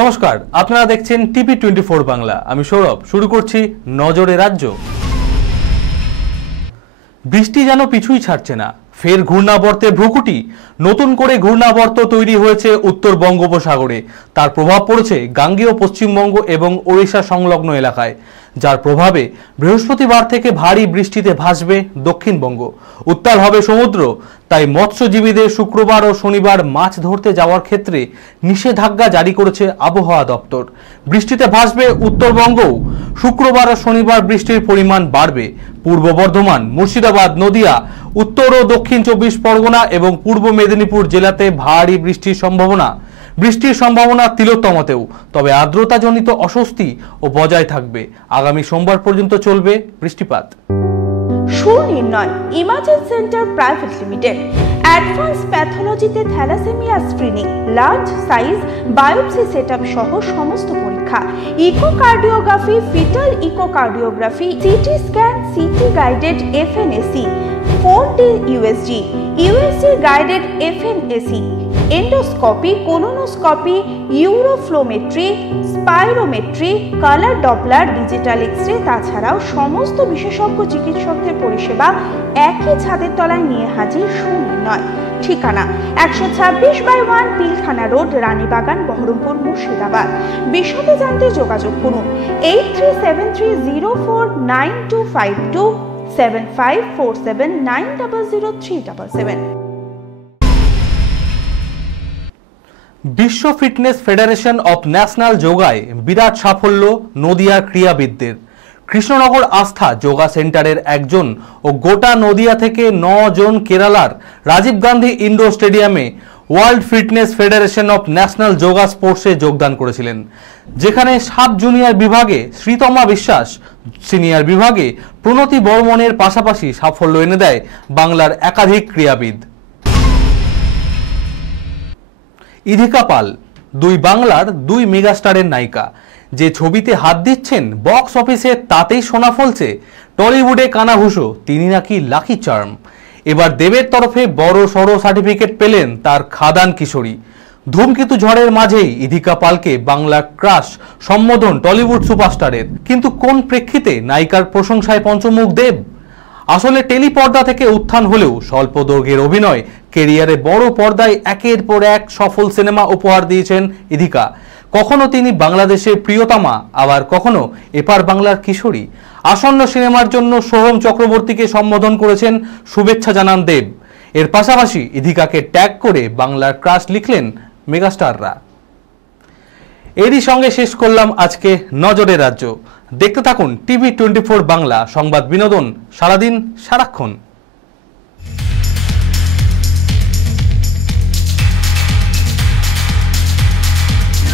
নমস্কার, আপনারা দেখছেন টিভি 24 বাংলা। আমি সৌরভ। শুরু করছি নজরে রাজ্য। বৃষ্টি যেন পিছুই ছাড়ছে না, ফের ঘূর্ণাবর্তে ভ্রুকুটি। নতুন করে ঘূর্ণাবর্ত তৈরি হয়েছে উত্তর বঙ্গোপসাগরে। তার প্রভাব পড়েছে গাঙ্গেয় পশ্চিমবঙ্গ এবং ওড়িশা সংলগ্ন এলাকায়, যার প্রভাবে বৃহস্পতিবার থেকে ভারী বৃষ্টিতে ভাসবে দক্ষিণবঙ্গ। উত্তাল হবে সমুদ্র। তাই মৎস্যজীবীদের শুক্রবার ও শনিবার মাছ ধরতে যাওয়ার ক্ষেত্রে নিষেধাজ্ঞা জারি করেছে আবহাওয়া দপ্তর। বৃষ্টিতে ভাসবে উত্তরবঙ্গও। শুক্রবার ও শনিবার বৃষ্টির পরিমাণ বাড়বে। পূর্ব বর্ধমান, মুর্শিদাবাদ, নদিয়া, উত্তর ও দক্ষিণ 24 পরগনা এবং পূর্ব মেদিনীপুর জেলাতে ভারী বৃষ্টির সম্ভাবনা তিলোত্তমাতেও। তবে আর্দ্রতাজনিত অস্বস্তি ও বজায় থাকবে। আগামী সোমবার পর্যন্ত চলবে বৃষ্টিপাত। Sunirnoy imaging centre private limited advance প্যাথোলজিতে thalassemia screening, large size biopsy setup সহ সমস্ত পরীক্ষা, echocardiography, fetal echocardiography, CT scan, CT guided FNAC, 4D USG, USG guided FNAC, endoscopy, colonoscopy, uroflowmetry, spirometry, colour Doppler, digital X ray, তাছাড়াও সমস্ত বিশেষজ্ঞ চিকিৎসকদের পরিষেবা একই ছাদের তলায় নিয়ে হাজির সুনির্ণয়। ঠিকানা 126/1 পিলখানা রোড, রানীবাগান, বহরমপুর, মুর্শিদাবাদ। বিশদে জানতে যোগাযোগ করুন 8373049252 7547900377। বিশ্ব ফিটনেস ফেডারেশন অফ ন্যাশনাল যোগায় বিরাট সাফল্য নদিয়ার ক্রীড়াবিদদের। কৃষ্ণনগর আস্থা যোগা সেন্টারের একজন ও গোটা নদিয়া থেকে 9 জন কেরালার রাজীব গান্ধী ইন্ডোর স্টেডিয়ামে world fitness federation of national yoga স্পোর্টসে যোগদান করেছিলেন, যেখানে সাব জুনিয়র বিভাগে শ্রীতমা বিশ্বাস, সিনিয়র বিভাগে প্রণতি বর্মনের পাশাপাশি সাফল্য এনে দেয় বাংলার একাধিক ক্রীড়াবিদ। ইধিকা পাল বাংলার 2 মেগাস্টারের নায়িকা। যে ছবিতে হাত দিচ্ছেন বক্স অফিসে তাতেই সোনা ফলছে। টলিউডে কানাঘুষো তিনি নাকি লাকি চার্ম। এবার দেবের তরফে বড় সড়ো সার্টিফিকেট পেলেন তার খাদান কিশোরী। ধূমকেতু ঝড়ের মাঝেই ইধিকা পালকে বাংলার ক্রাশ সম্বোধন টলিউড সুপারস্টারের। কিন্তু কোন প্রেক্ষিতে নায়িকার প্রশংসায় পঞ্চমুখ দেব? আসলে টেলিপর্দা থেকে উত্থান হলেও স্বল্প দৈর্ঘ্যের অভিনয় কেরিয়ারে বড় পর্দায় একের পর এক সফল সিনেমা উপহার দিয়েছেন ইধিকা। কখনো তিনি বাংলাদেশের প্রিয়তমা, আবার কখনো এপার বাংলার কিশোরী। আসন্ন সিনেমার জন্য সোহম চক্রবর্তীকে সম্বোধন করেছেন, শুভেচ্ছা জানান দেব। এর পাশাপাশি ইধিকাকে ট্যাগ করে বাংলার ক্রাশ লিখলেন মেগাস্টাররা। এরই সঙ্গে শেষ করলাম আজকে নজরের রাজ্য। দেখতে থাকুন টিভি 24 বাংলা, সংবাদ বিনোদন সারাদিন সারাক্ষণ।